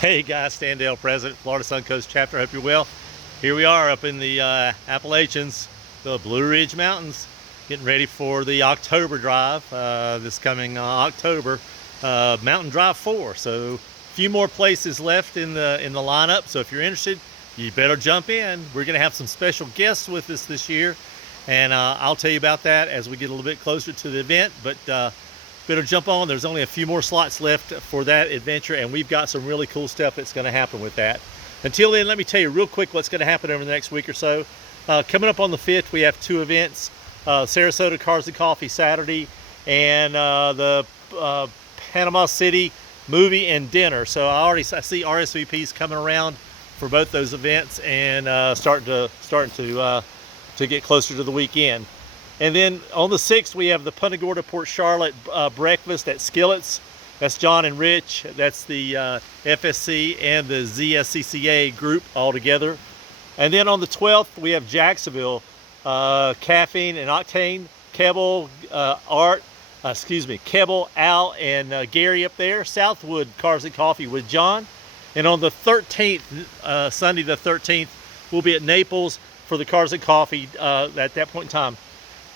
Hey guys, Stan Dale, President, Florida Suncoast Chapter. Hope you're well. Here we are up in the Appalachians, the Blue Ridge Mountains, getting ready for the October drive, this coming October, Mountain Drive 4. So a few more places left in the lineup. So if you're interested, you better jump in. We're going to have some special guests with us this year, and I'll tell you about that as we get a little bit closer to the event. But better jump on. There's only a few more slots left for that adventure, and we've got some really cool stuff that's going to happen with that. Until then, let me tell you real quick what's going to happen over the next week or so. Coming up on the 5th, we have two events: Sarasota Cars and Coffee Saturday, and the Panama City movie and dinner. So I see RSVPs coming around for both those events, and starting to get closer to the weekend. And then on the 6th, we have the Punta Gorda Port Charlotte breakfast at Skillet's. That's John and Rich. That's the FSC and the ZSCCA group all together. And then on the 12th, we have Jacksonville, Caffeine and Octane, Keble, Keble, Al, and Gary up there. Southwood Cars and Coffee with John. And on the 13th, Sunday the 13th, we'll be at Naples for the Cars and Coffee at that point in time.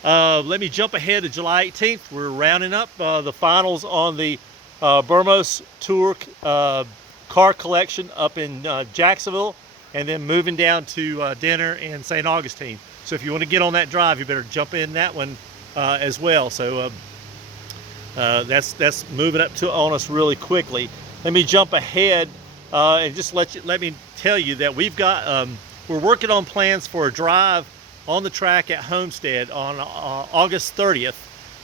Let me jump ahead to July 18th. We're rounding up the finals on the Burmos Tour car collection up in Jacksonville, and then moving down to dinner in St. Augustine. So if you want to get on that drive, you better jump in that one as well. So that's moving up on us really quickly. Let me jump ahead and just let me tell you that we've got we're working on plans for a drive on the track at Homestead on August 30th.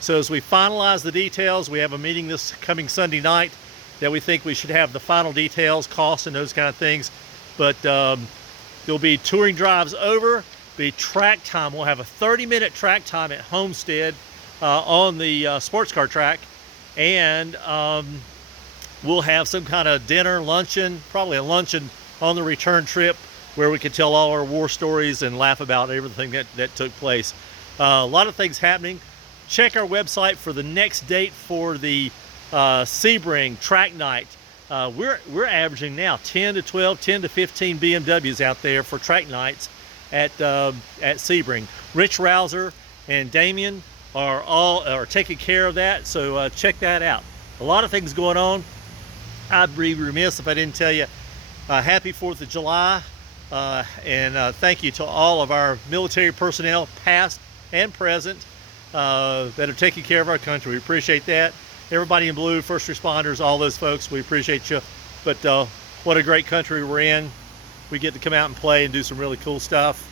So as we finalize the details, we have a meeting this coming Sunday night that we think we should have the final details, costs, and those kind of things. But there'll be touring drives over, be track time. We'll have a 30-minute track time at Homestead on the sports car track, and we'll have some kind of dinner, luncheon, probably a luncheon on the return trip, where we could tell all our war stories and laugh about everything that took place. A lot of things happening. Check our website for the next date for the Sebring track night. We're averaging now 10 to 12, 10 to 15 BMWs out there for track nights at Sebring. Rich Rouser and Damien are taking care of that, so check that out. A lot of things going on. I'd be remiss if I didn't tell you happy 4th of July. And thank you to all of our military personnel, past and present, that are taking care of our country. We appreciate that. Everybody in blue, first responders, all those folks, we appreciate you. But what a great country we're in. We get to come out and play and do some really cool stuff.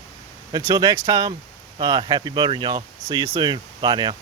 Until next time, happy motoring, y'all. See you soon. Bye now.